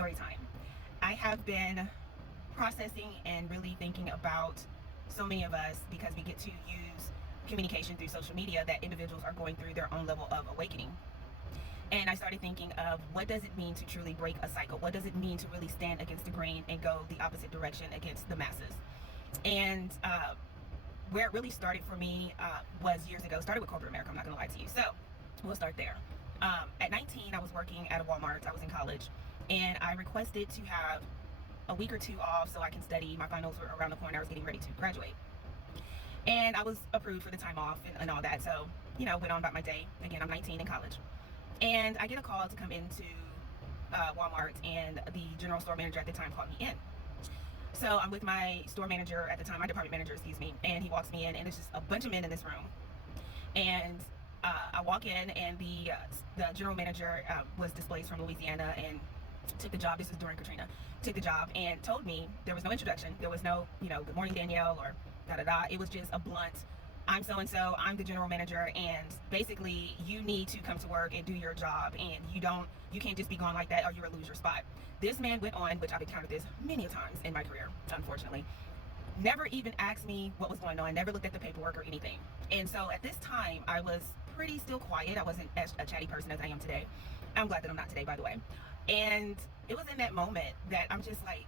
story time. I have been processing and really thinking about so many of us, because we get to use communication through social media, that individuals are going through their own level of awakening. And I started thinking of, what does it mean to truly break a cycle? What does it mean to really stand against the grain and go the opposite direction against the masses? And where it really started for me was years ago. Started with corporate America, I'm not gonna lie to you. So we'll start there. At 19, I was working at a Walmart. I was in college, and I requested to have a week or two off so I can study. My finals were around the corner. I was getting ready to graduate, and I was approved for the time off and all that. So, went on about my day. Again, I'm 19 in college, and I get a call to come into Walmart, and the general store manager at the time called me in. So I'm with my store manager at the time, my department manager, excuse me, and he walks me in, and it's just a bunch of men in this room. And I walk in, and the general manager was displaced from Louisiana and took the job. This was during Katrina. Took the job and told me there was no introduction. There was no, good morning, Danielle, or da da da. It was just a blunt, I'm so and so, I'm the general manager, and basically you need to come to work and do your job, and you can't just be gone like that or you'll lose your spot. This man went on, which I've encountered this many times in my career, unfortunately, never even asked me what was going on, never looked at the paperwork or anything. And so at this time, I was pretty still quiet. I wasn't as a chatty person as I am today. I'm glad that I'm not today, by the way. And it was in that moment that I'm just like,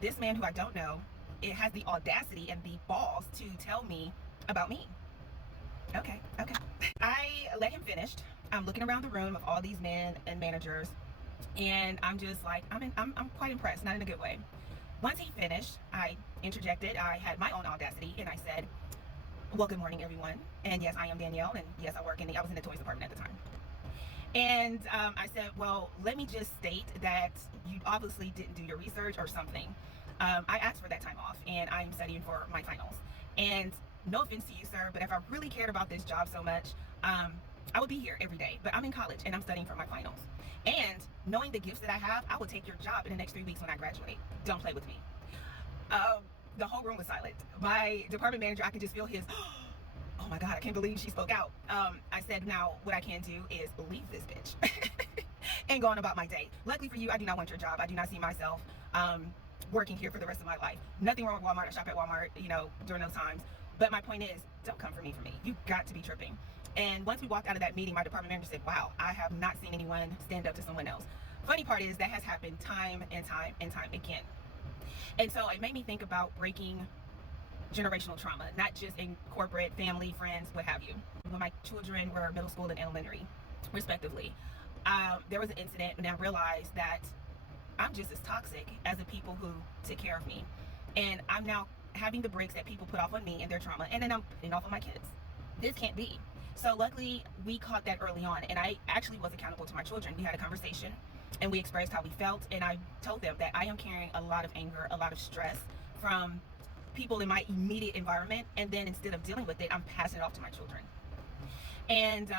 this man who I don't know, it has the audacity and the balls to tell me about me. Okay. I let him finish. I'm looking around the room of all these men and managers, and I'm just like, I'm quite impressed, not in a good way. Once he finished, I interjected. I had my own audacity, and I said, well, good morning, everyone. And yes, I am Danielle, and yes, I was in the toys department at the time. And I said, well, let me just state that you obviously didn't do your research or something. I asked for that time off, and I'm studying for my finals. And no offense to you, sir, but if I really cared about this job so much, I would be here every day. But I'm in college, and I'm studying for my finals. And knowing the gifts that I have, I will take your job in the next 3 weeks when I graduate. Don't play with me. The whole room was silent. My department manager, I could just feel his, oh my God, I can't believe she spoke out. I said, now what I can do is leave this bitch and go on about my day. Luckily for you, I do not want your job. I do not see myself working here for the rest of my life. Nothing wrong with Walmart. I shop at Walmart, during those times. But my point is, don't come for me. You got to be tripping. And once we walked out of that meeting, my department manager said, wow, I have not seen anyone stand up to someone else. Funny part is that has happened time and time and time again. And so it made me think about breaking generational trauma, not just in corporate, family, friends, what have you. When my children were middle school and elementary, respectively, there was an incident, and I realized that I'm just as toxic as the people who took care of me. And I'm now having the breaks that people put off on me and their trauma, and then I'm putting off on my kids. This can't be. So luckily, we caught that early on, and I actually was accountable to my children. We had a conversation, and we expressed how we felt, and I told them that I am carrying a lot of anger, a lot of stress from people in my immediate environment, and then instead of dealing with it, I'm passing it off to my children. And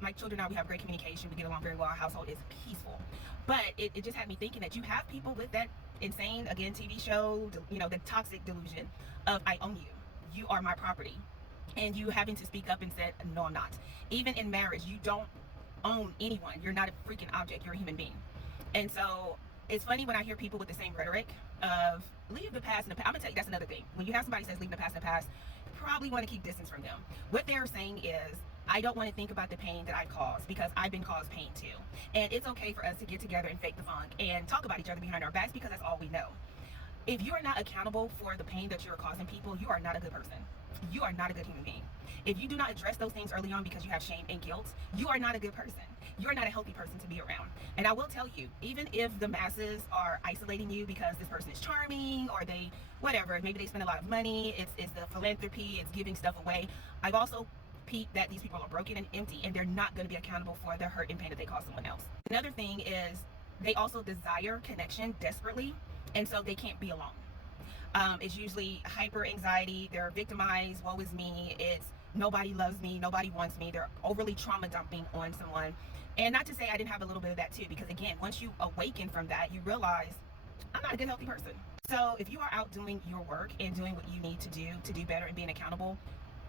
my children and I, we have great communication. We get along very well. Our household is peaceful. But it just had me thinking that you have people with that insane, again, TV show, the toxic delusion of, I own you. You are my property. And you having to speak up and say, no, I'm not. Even in marriage, you don't own anyone. You're not a freaking object. You're a human being. And so it's funny when I hear people with the same rhetoric of leave the past in the past. I'm gonna tell you, that's another thing. When you have somebody says leave the past in the past, you probably want to keep distance from them. What they're saying is, I don't want to think about the pain that I've caused, because I've been caused pain too. And it's okay for us to get together and fake the funk and talk about each other behind our backs, because that's all we know. If you are not accountable for the pain that you're causing people, you are not a good person. You are not a good human being. If you do not address those things early on because you have shame and guilt, you are not a good person. You are not a healthy person to be around. And I will tell you, even if the masses are isolating you because this person is charming, or they, whatever, maybe they spend a lot of money, it's the philanthropy, it's giving stuff away. I've also peeped that these people are broken and empty, and they're not going to be accountable for the hurt and pain that they cause someone else. Another thing is, they also desire connection desperately, and so they can't be alone. It's usually hyper anxiety. They're victimized. Woe is me. It's nobody loves me. Nobody wants me. They're overly trauma dumping on someone. And not to say I didn't have a little bit of that too, because again, once you awaken from that, you realize I'm not a good, healthy person. So if you are out doing your work and doing what you need to do better and being accountable,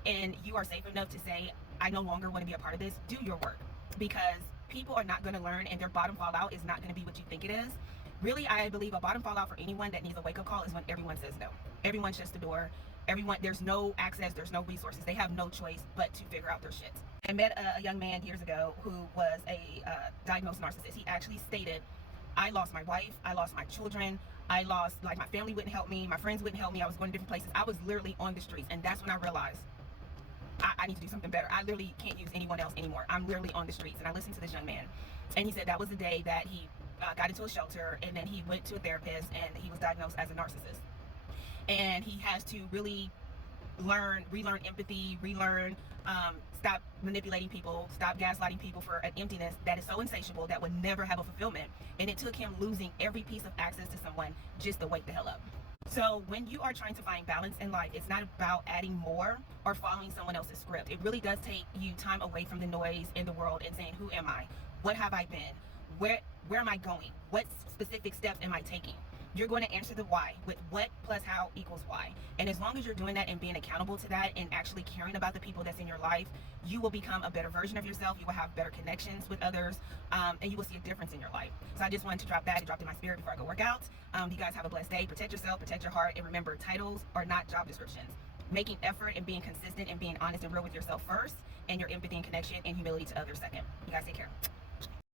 and you are safe enough to say, I no longer want to be a part of this, do your work, because people are not going to learn, and their bottom fallout is not going to be what you think it is. Really, I believe a bottom fallout for anyone that needs a wake-up call is when everyone says no. Everyone shuts the door. Everyone, there's no access, there's no resources. They have no choice but to figure out their shit. I met a young man years ago who was a diagnosed narcissist. He actually stated, I lost my wife, I lost my children, I lost, like, my family wouldn't help me, my friends wouldn't help me, I was going to different places. I was literally on the streets, and that's when I realized I need to do something better. I literally can't use anyone else anymore. I'm literally on the streets. And I listened to this young man, and he said that was the day that he got into a shelter, and then he went to a therapist, and he was diagnosed as a narcissist. And he has to really relearn empathy, stop manipulating people, stop gaslighting people for an emptiness that is so insatiable that would never have a fulfillment. And it took him losing every piece of access to someone just to wake the hell up. So when you are trying to find balance in life, it's not about adding more or following someone else's script. It really does take you time away from the noise in the world and saying, who am I? What have I been? Where am I going? What specific steps am I taking? You're going to answer the why with what plus how equals why. And as long as you're doing that and being accountable to that and actually caring about the people that's in your life, you will become a better version of yourself. You will have better connections with others, and you will see a difference in your life. So I just wanted to drop that. It dropped in my spirit before I go work out. You guys have a blessed day. Protect yourself, protect your heart, and remember, titles are not job descriptions. Making effort and being consistent and being honest and real with yourself first, and your empathy and connection and humility to others second. You guys take care.